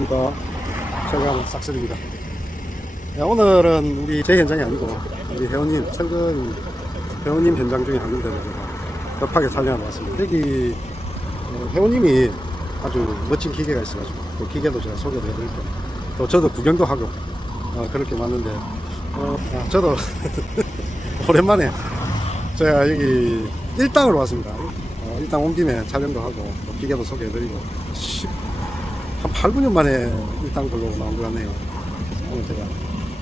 안녕하십니까. 최강 싹쓸입니다. 네, 오늘은 우리 제 현장이 아니고 우리 회원님, 철근 회원님 현장 중에 한 군데를 제가 급하게 촬영하러 왔습니다. 여기 어, 회원님이 아주 멋진 기계가 있어가지고 그 기계도 제가 소개를 해드릴게요. 또 저도 구경도 하고 어, 그렇게 왔는데 어, 아, 저도 오랜만에 제가 여기 일당으로 왔습니다. 어, 일당 온 김에 촬영도 하고 또 기계도 소개해드리고 10, 한 8, 9년 만에 일당 걸로 나온 것 같네요. 오늘 제가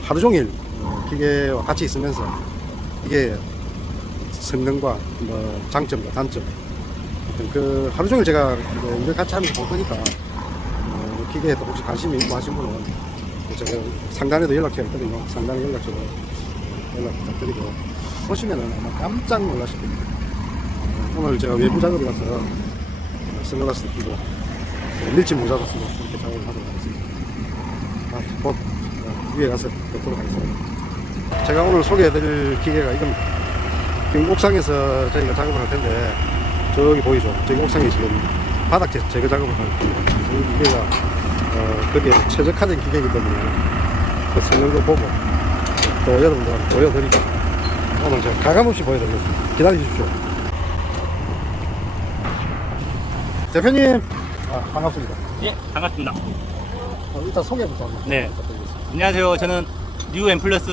하루 종일 어, 기계와 같이 있으면서 이게 성능과 뭐 장점과 단점 그 하루 종일 제가 뭐 일을 같이 하면서 볼 거니까 어, 기계에 또 혹시 관심이 있고 하신 분은 제가 상단에도 연락해 있거든요. 상단에 연락처로 연락 부탁드리고 보시면은 아마 깜짝 놀라실 겁니다. 어, 오늘 제가 외부 작업을 가서 선글라스도 끼고 모자도 쓰고 이렇게 작업을 하도록 하겠습니다. 아, 곧 어, 위에 가서 뵙도록 하겠습니다. 제가 오늘 소개해드릴 기계가 이겁니다. 지금 옥상에서 저희가 작업을 할 텐데 저기 보이죠? 저기 옥상에 지금 바닥 제- 제거 작업을 할 겁니다. 이 기계가 어, 그게 최적화된 기계이기 때문에 그 성능도 보고 또 여러분들한테 보여드리고 오늘 제가 가감없이 보여드리겠습니다. 기다려 주십시오. 대표님 아, 반갑습니다. 예, 반갑습니다. 어, 일단 소개부터 한번 네. 부탁드리겠습니다. 안녕하세요. 저는 뉴 엠플러스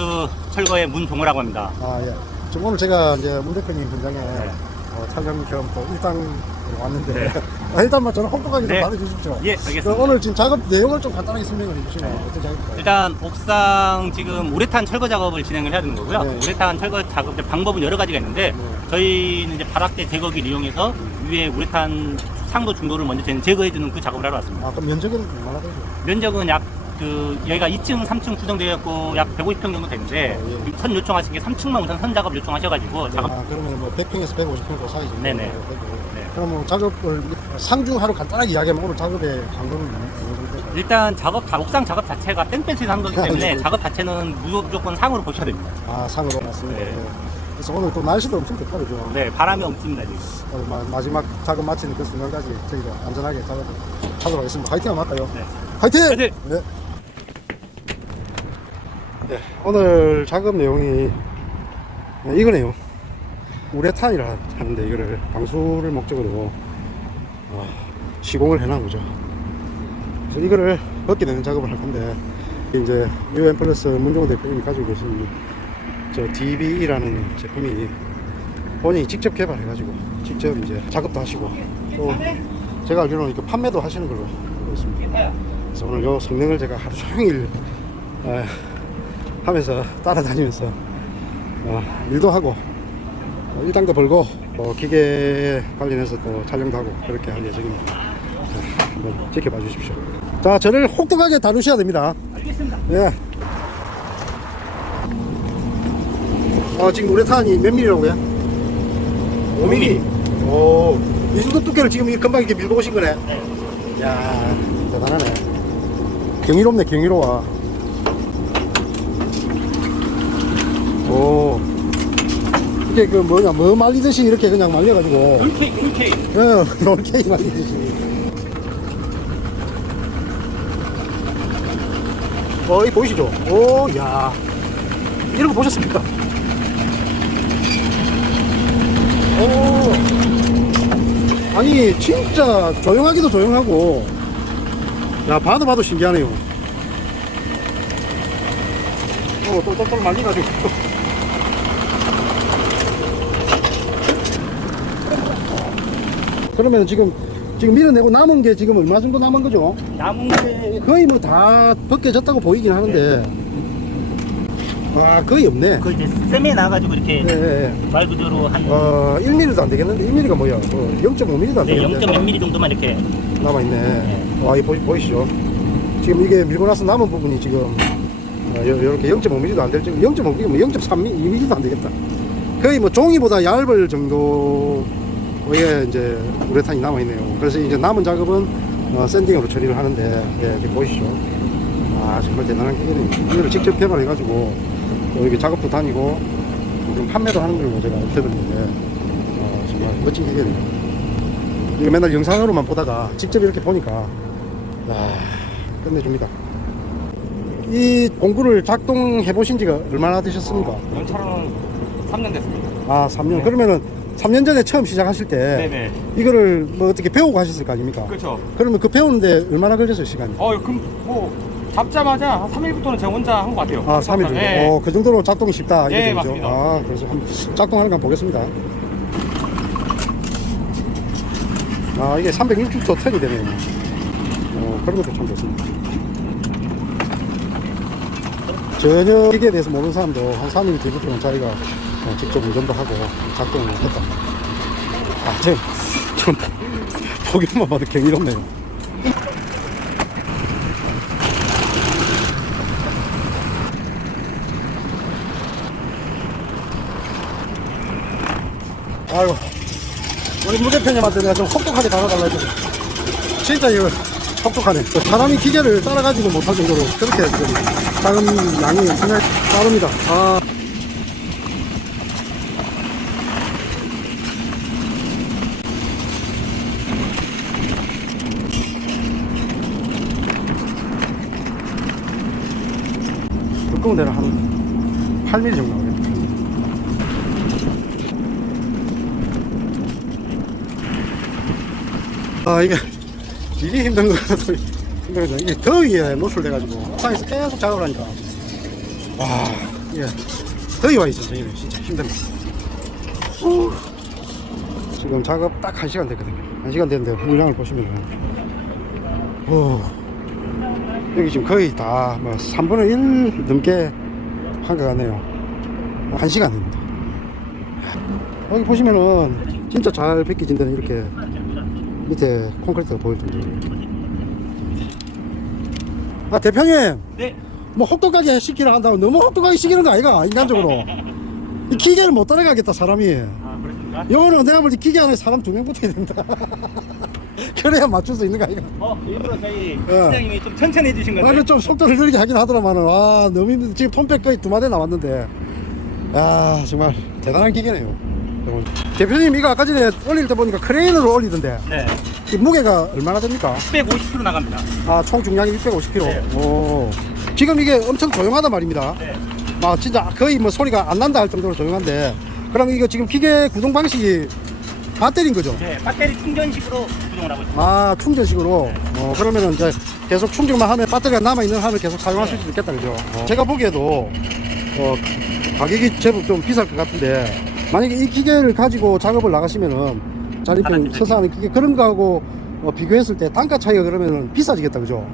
철거의 문종호라고 합니다. 아 예. 지금 오늘 제가 이제 문 대표님 현장에 네. 어, 촬영 겸또 일당 왔는데 아, 일단만 저는 홍보까지 좀 네. 받아주십시오. 예, 그 알겠습니다. 오늘 지금 작업 내용을 좀 간단하게 설명을 해주시면 네. 어떤 작업일까요? 일단 옥상 지금 우레탄 철거 작업을 진행을 해야 되는 거고요. 네. 우레탄 철거 작업 방법은 여러 가지가 있는데 네. 저희는 이제 바닥재 제거기를 이용해서 위에 우레탄 상도 중도를 먼저 제- 제거해주는 그 작업을 하러 왔습니다. 아 그럼 면적은 얼마나 되죠? 면적은 약 그 여기가 2층, 3층 구성되어 있고 약 150평 정도 되는데 어, 예. 선 요청하신 게 3층만 우선 선 작업 요청하셔가지고 작업 아 그러면 뭐 100평에서 150평 그 사이즈 네네. 네. 그럼 뭐 작업을 상중하루 간단하게 이야기하면 오늘 작업의 될까요? 일단 작업 자- 옥상 작업 자체가 땡볕에서 한 거기 때문에 네. 작업 자체는 무조건 상으로 보셔야 됩니다. 아 상으로 맞습니다. 네. 네. 그래서 오늘 또 날씨도 엄청 덥다 그죠? 네, 바람이 없습니다 지금. 오늘 마, 마지막 작업 마치는 그 순간까지 저희가 안전하게 작업을 하도록 하겠습니다. 화이팅 한번 할까요? 네. 화이팅! 화이팅! 네. 네, 오늘 작업 내용이 네, 이거네요. 우레탄이라 하는데 이거를 방수를 목적으로 어, 시공을 해놓은 거죠. 그래서 이거를 벗게 되는 작업을 할 건데 이제 UN 플러스 문종호 대표님이 가지고 계신 저 DBE라는 제품이 본인이 직접 개발해가지고 직접 이제 작업도 하시고 또 제가 알기로는 이거 판매도 하시는 걸로 알고 있습니다. 그래서 오늘 요 성능을 제가 하루 종일 에, 하면서 따라다니면서 어, 일도 하고 어, 일당도 벌고 어, 기계 관련해서 또 촬영도 하고 그렇게 할 예정입니다. 자, 한번 지켜봐 주십시오. 자, 저를 혹독하게 다루셔야 됩니다. 알겠습니다. 예. 어, 지금 우레탄이 몇 밀리라고요? 5mm. 오, 이 정도 두께를 지금 이 금방 이렇게 밀고 오신 거네. 네. 야 대단하네. 경이롭네, 경이로워. 오. 이게 그 뭐냐, 뭐 말리듯이 이렇게 그냥 말려가지고. 롤케이, 롤케이. 응, 롤케이크 말리듯이. 어, 이 보이시죠? 오, 야. 이런 거 보셨습니까? 오. 아니, 진짜 조용하기도 조용하고. 야, 봐도 봐도 신기하네요. 어, 똘똘똘 말리가지고. 그러면 지금, 지금 밀어내고 남은 게 지금 얼마 정도 남은 거죠? 남은 게 거의 뭐 다 벗겨졌다고 보이긴 하는데 아 거의 없네. 그 이제 쌤에 나가지고 이렇게 네, 네. 말 그대로 한 어 1mm도 안 되겠는데? 1mm가 뭐야? 어, 0.5mm도 안 네, 되겠는데 0.1mm 정도만 이렇게. 남아 있네. 와 이 보이, 보이시죠? 지금 이게 밀고 나서 남은 부분이 지금 요렇게 0.5mm도 안 될 정도 0.5mm 뭐 0.3mm 2mm도 안 되겠다. 거의 뭐 종이보다 얇을 정도의 이제 우레탄이 남아 있네요. 그래서 이제 남은 작업은 어, 샌딩으로 처리를 하는데 예, 여기 보이시죠? 아 정말 대단한 이거를 직접 개발해가지고 또 이렇게 작업도 다니고 지금 판매도 하는 걸로 제가 들었는데 어, 정말 멋진 기계네요 이거 맨날 영상으로만 보다가 직접 이렇게 보니까 야, 끝내줍니다. 이 공구를 작동해 보신 지가 얼마나 되셨습니까? 연차로는 3년 됐습니다. 아, 3년. 네. 그러면은 3년 전에 처음 시작하실 때 네네. 이거를 뭐 어떻게 배우고 하셨을 거 아닙니까? 그렇죠. 그러면 그 배우는데 얼마나 걸렸어요, 시간이? 어, 그럼 뭐 잡자마자 한 3일부터는 제가 혼자 한 것 같아요. 아, 3일 정도. 네. 어, 그 정도로 작동이 쉽다. 네, 이거죠. 맞습니다. 아, 그래서 한번 작동하는 거 한번 보겠습니다. 아, 이게 360도 턴이 되네요. 어, 그런 것도 참 좋습니다. 전혀 기계에 대해서 모르는 사람도 한 3일 뒤부터는 자기가 어, 직접 운전도 하고 작동을 했다. 아, 좀, 좀, 보기만 봐도 경이롭네요. 아이고 우리 무 대표님한테 내가 좀 혹독하게 다뤄달라 해줘 진짜 이거 혹독하네. 그 사람이 기계를 따라가지도 못할 정도로 그렇게 지금 작은 양이 그냥 빠릅니다. 아. 두꺼운 데는 한 8mm 정도 나오겠다 아 이게 이게 힘든 거라도 힘들죠. 이게 더위에 노출돼가지고. 옥상에서 계속 작업을 하니까. 와 이게 더위와 있어서 이게 진짜 후. 지금 작업 딱 1시간 됐거든요. 1시간 됐는데 물량을 보시면은. 오, 여기 지금 거의 다 뭐 3분의 1 넘게 한 것 같네요. 1시간 됩니다 여기 보시면은 진짜 잘 벗겨진 데는 이렇게 밑에 콘크리트가 보일 정도로 아 대표님 네. 뭐 혹독하게 시키려 한다고 너무 혹독하게 시키는 거 아이가 인간적으로 이 기계를 못 따라가겠다 사람이 아, 그렇습니까? 요거는 내가 볼 때 기계 안에 사람 두 명 붙어야 된다 그래야 맞출 수 있는 거 아이가 어, 일부러 저희 예. 시장님이 좀 천천히 해주신 건데. 아, 좀 속도를 느리게 하긴 하더라만은 아 너무 힘든 지금 톰백 거의 두 마디 남았는데 아 정말 대단한 기계네요 이거. 대표님 이거 아까 전에 올릴 때 보니까 크레인으로 올리던데 네. 이 무게가 얼마나 됩니까? 650kg 나갑니다. 아, 총 중량이 650kg. 네. 오. 지금 이게 엄청 조용하단 말입니다. 네. 아, 진짜 거의 뭐 소리가 안 난다 할 정도로 조용한데. 그럼 이거 지금 기계 구동 방식이 배터리인 거죠? 네. 배터리 충전식으로 구동을 하고 있습니다. 아, 충전식으로. 어, 그러면은 이제 계속 충전만 하면 배터리가 남아 있는 하면 계속 사용할 수 있겠다, 그죠? 어. 제가 보기에도, 어, 가격이 제법 좀 비쌀 것 같은데, 만약에 이 기계를 가지고 작업을 나가시면은, 자립형 다른 서서 하는 기계, 그런 거하고 어, 비교했을 때 단가 차이가 그러면은 비싸지겠다, 그죠?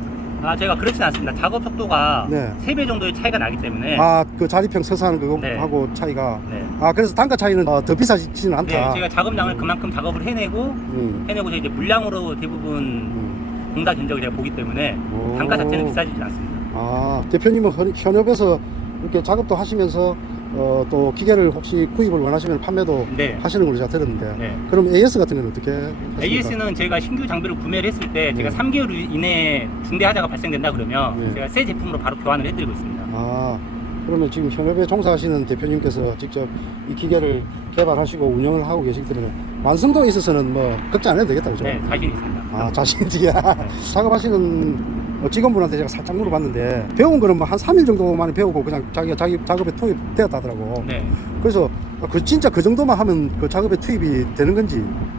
아, 제가 그렇진 않습니다. 작업 속도가 네. 3배 정도의 차이가 나기 때문에. 아, 그 자립형 서서 하는 네. 그거하고 차이가. 네. 아, 그래서 단가 차이는 어, 더 비싸지는 않다. 네, 제가 작업량을 그만큼 작업을 해내고 음, 해내고 이제 물량으로 대부분 음. 공다 견적을 제가 보기 때문에 오. 단가 자체는 비싸지진 않습니다. 아, 대표님은 현- 현업에서 이렇게 작업도 하시면서 어, 또 기계를 혹시 구입을 원하시면 판매도 네. 하시는 걸로 제가 들었는데. 네. 그럼 AS 같은 건 어떻게 하십니까? AS는 제가 신규 장비를 구매를 했을 때 제가 네. 3개월 이내에 중대 하자가 발생된다 그러면 네. 제가 새 제품으로 바로 교환을 해드리고 있습니다. 아, 그러면 지금 현업에 종사하시는 대표님께서 직접 이 기계를 개발하시고 운영을 하고 계시기 때문에 완성도에 있어서는 뭐 걱정 안 해도 되겠다, 그죠? 네, 자신 있습니다. 아, 자신이야. 작업하시는 어, 직원분한테 제가 살짝 물어봤는데 배운 거는 뭐 한 3일 정도만 배우고 그냥 자기가 자기 작업에 투입되었다 하더라고. 네. 그래서 어, 그 진짜 그 정도만 하면 그 작업에 투입이 되는 건지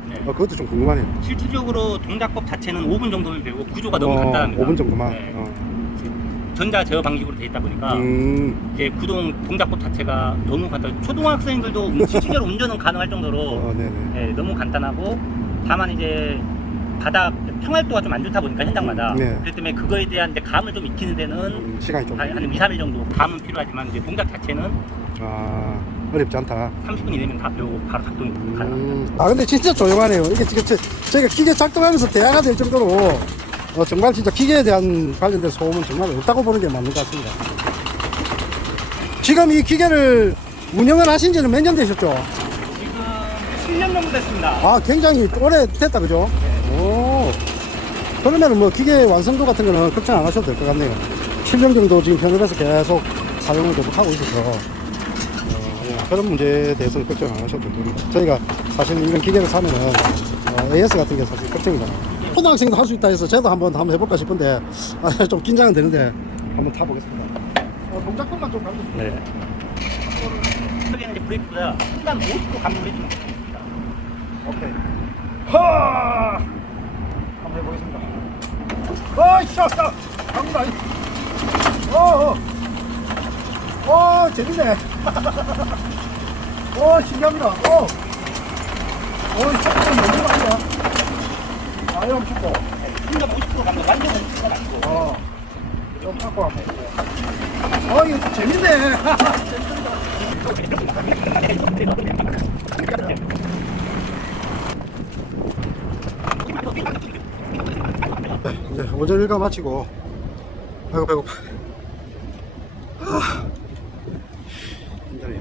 네. 어, 그것도 좀 궁금하네요. 실질적으로 동작법 자체는 5분 정도면 되고 구조가 너무 어, 간단합니다. 5분 정도만. 네. 어. 전자 제어 방식으로 되어 있다 보니까 음, 이제 구동 동작법 자체가 너무 간단. 초등학생들도 운- 실질적으로 운전은 가능할 정도로 어. 네, 너무 간단하고 다만 이제 바닥 평활도가 좀 안 좋다 보니까 현장마다 네. 그렇기 때문에 그거에 대한 이제 감을 좀 익히는 데는 음, 시간이 좀. 한, 한 2, 3일 정도 감은 필요하지만 이제 동작 자체는 아, 어렵지 않다. 30분 이내면 다 배우고 바로 작동이 가능합니다. 음, 아 근데 진짜 조용하네요. 이게 지금 제, 저희가 기계 작동하면서 대화가 될 정도로 어, 정말 진짜 기계에 대한 관련된 소음은 정말 없다고 보는 게 맞는 것 같습니다. 지금 이 기계를 운영을 하신 지는 몇 년 되셨죠? 지금 10년 정도 됐습니다. 아 굉장히 오래 됐다 그죠? 오 그러면 뭐 기계 완성도 같은 거는 걱정 안 하셔도 될 것 같네요 7년 정도 지금 현업에서 계속 사용을 계속 하고 있어서 어, 예, 그런 문제에 대해서는 걱정 안 하셔도 됩니다 저희가 사실 이런 기계를 사면은 어, AS 같은 게 사실 걱정이 많아요 초등학생도 할 수 있다 해서 저도 한번 한번 해볼까 싶은데 아, 좀 긴장은 되는데 한번 타보겠습니다. 어, 동작권만 좀 가르쳐주세요. 네. 여기는 이제 브레이크보다 순간 50도 감도를 해주면 됩니다. 오케이. 하! 한번 해보겠습니다. 어이, 샤, 샤! 갑니다. 어, 어. 어, 재밌네. 어, 신기합니다. 어. 어, 이 너무 많이야. 아, 형 춥고. 순간 50도 감도 완전 50도가 아니고. 어. 좀 깎고 한번 해보세요. 어, 이거 좀 재밌네. 일과 마치고. 아이고 배고파 아, 힘드네요.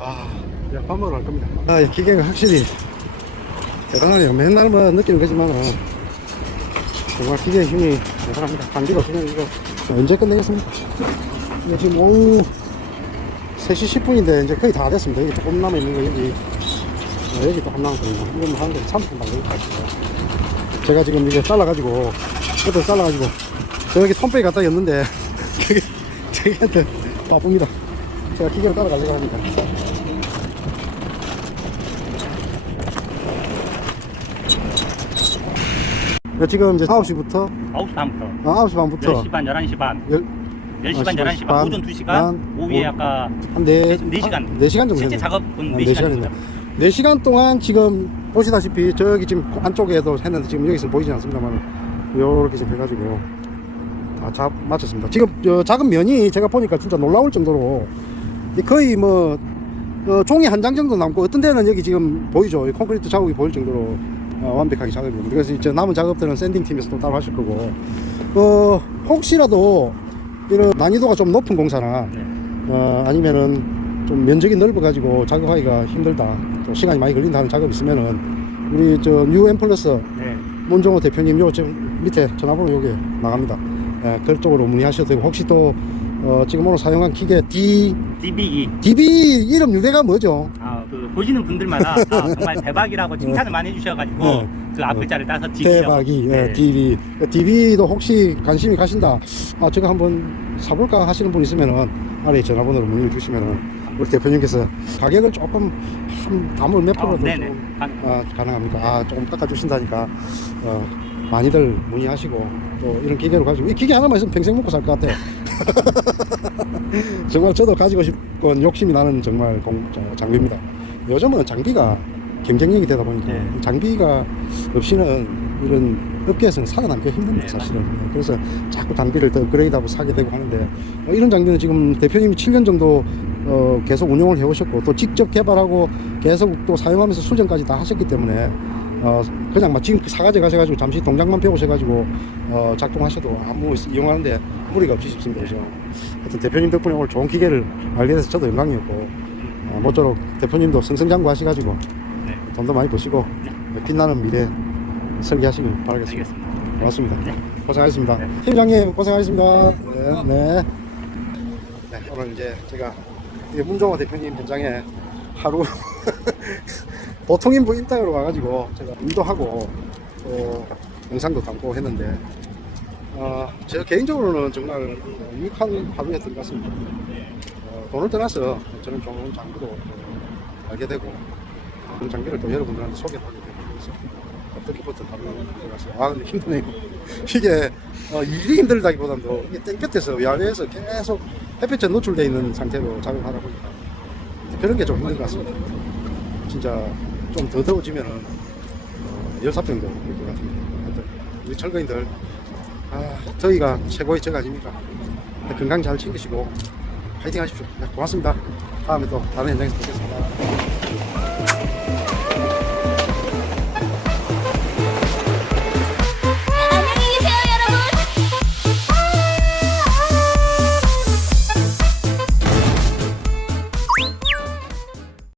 아 이제 밥 먹으러 갈 겁니다. 아이 기계가 확실히 대단하네요. 맨날 뭐 느끼는 거지만 정말 기계의 힘이 대단합니다. 감기가 없으면 이거 언제 끝내겠습니까? 이게 지금 오후 3시 10분인데 이제 거의 다 됐습니다. 여기 조금 남아있는 거 여기. 어, 여기 또한 남았거든요 이거는 하는데? 30분 정도 걸립니다 제가 지금 이게 잘라가지고 끝을 잘라가지고 저기 톰페이 갖다 였는데 저기 저기한테 바쁩니다 제가 기계를 따라가려고 하니까 네, 지금 이제 9시부터 9시 반부터. 아, 9시 반부터 10시 반, 11시 반. 열, 10시 반, 11시 반. 오전 2시간. 반, 오후에 오- 아까 한 네, 네 시간. 네 시간 정도 실제. 작업은 아, 네네 시간 시간이네. 정도. 4시간 동안 지금 보시다시피 저기 지금 안쪽에도 했는데 지금 여기서 보이지 않습니다만 요렇게 좀 해가지고 다 잡, 마쳤습니다. 지금 저 작은 면이 제가 보니까 진짜 놀라울 정도로 이 거의 뭐 어, 종이 한 장 정도 남고 어떤 데는 여기 지금 보이죠. 이 콘크리트 자국이 보일 정도로 어, 완벽하게 작업이 됩니다. 그래서 이제 남은 작업들은 샌딩 팀에서 또 따로 하실 거고 어, 혹시라도 이런 난이도가 좀 높은 공사나 네. 어, 아니면은 좀 면적이 넓어가지고 작업하기가 힘들다. 또 시간이 많이 걸린다 하는 작업이 있으면은 우리 저 뉴 엠 플러스 네. 문종호 대표님 요 지금 밑에 전화번호 여기 나갑니다. 예, 그쪽으로 문의하셔도 되고 혹시 또 어, 지금 오늘 사용한 기계 D DBE. DB 이름 유대가 뭐죠? 아, 그 보시는 분들마다 다 정말 대박이라고 칭찬을 많이 해주셔가지고 네. 그 앞글자를 따서 DB라고. 대박이 예, 네. DB DB도 혹시 관심이 가신다. 아 저거 한번 사볼까 하시는 분 있으면은 아래 전화번호로 문의를 주시면은 우리 대표님께서 가격을 조금 한 담을 몇 어, 프로라도 네네. 아, 가능합니까? 아, 조금 깎아주신다니까, 어, 많이들 문의하시고, 또 이런 기계를 가지고, 이 기계 하나만 있으면 평생 먹고 살 것 같아. 정말 저도 가지고 싶건 욕심이 나는 정말 공, 저, 장비입니다. 요즘은 장비가 경쟁력이 되다 보니까, 네. 장비가 없이는 이런 업계에서는 살아남기가 힘듭니다, 네, 사실은. 네, 그래서 자꾸 장비를 더 업그레이드하고 사게 되고 하는데, 어, 이런 장비는 지금 대표님이 7년 정도 어, 계속 운영을 해오셨고, 또 직접 개발하고 계속 또 사용하면서 수정까지 다 하셨기 때문에, 어, 그냥 막 지금 사가져 가셔가지고 잠시 동작만 배우셔가지고, 어, 작동하셔도 아무 이용하는데 무리가 없이 싶습니다. 그죠? 하여튼 대표님 덕분에 오늘 좋은 기계를 알게 돼서 저도 영광이었고, 어, 모쪼록 대표님도 승승장구 하셔가지고, 네. 돈도 많이 버시고, 빛나는 미래 설계하시길 바라겠습니다. 알겠습니다. 고맙습니다. 네. 고생하셨습니다. 네. 팀장님 고생하셨습니다. 네, 네. 네, 오늘 이제 제가 이 문종호 대표님 현장에 하루 보통 인부 인터뷰로 와가지고 제가 일도 하고 또 영상도 담고 했는데 어, 제가 개인적으로는 정말 유익한 하루였던 것 같습니다. 어, 돈을 떠나서 저는 좋은 장비도 또 알게 되고 그런 장비를 또 여러분들한테 소개하게 되고 그래서 어떻게부터 다루는 것 같아요. 아 근데 힘드네요. 이게 어, 일이 힘들다기보다도 이게 땡볕에서 야외에서 계속 햇빛에 노출되어 있는 상태로 작업하다 보니까 그런 게 좀 힘든 것 같습니다. 진짜 좀 더 더워지면은 어, 열사병도 올 것 같은데 우리 철거인들 아, 더위가 최고의 적 아닙니까? 건강 잘 챙기시고 파이팅 하십시오. 네, 고맙습니다. 다음에 또 다른 현장에서 뵙겠습니다.